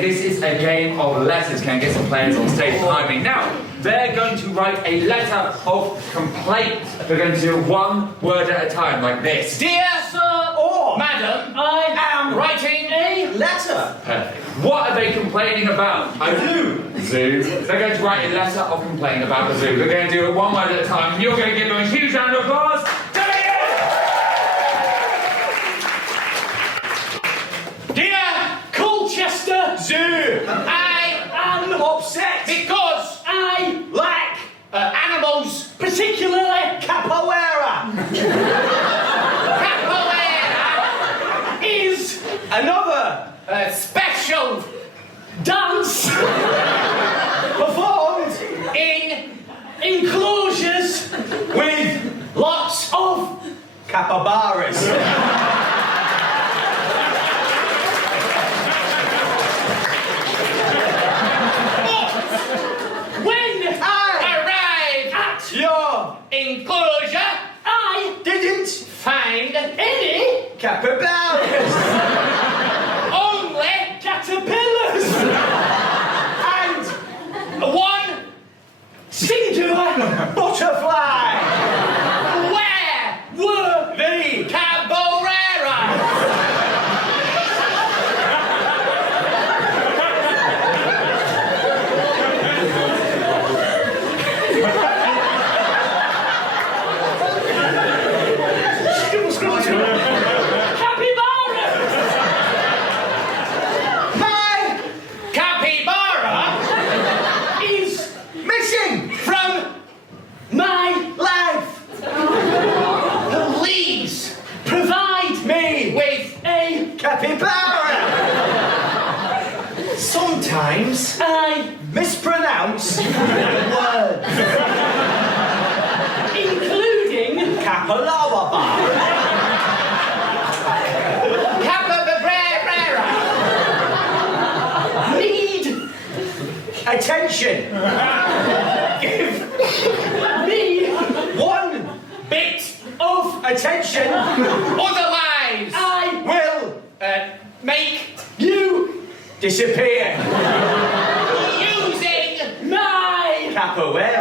This is a game of letters. Can I get some players on stage behind me? Now, they're going to write a letter of complaint. They're going to do one word at a time, like this. Dear Sir or Madam, I am writing a letter. Perfect. What are they complaining about? A zoo. They're going to write a letter of complaint about the zoo. They're going to do it one word at a time. You're going to give them a huge round of applause. Dear Colchester Zoo, I am upset because I like animals, particularly Capoeira. Capoeira is another special dance performed in enclosures with lots of capybaras. Enclosure, I didn't find any capybaras. Only caterpillars. And one singular butterfly. Where were the Capoeira? Capybara! Sometimes I mispronounce words, including Capybaras. Capybaras need attention. Give me one bit of attention, otherwise I will make you disappear. Using my Capoeira.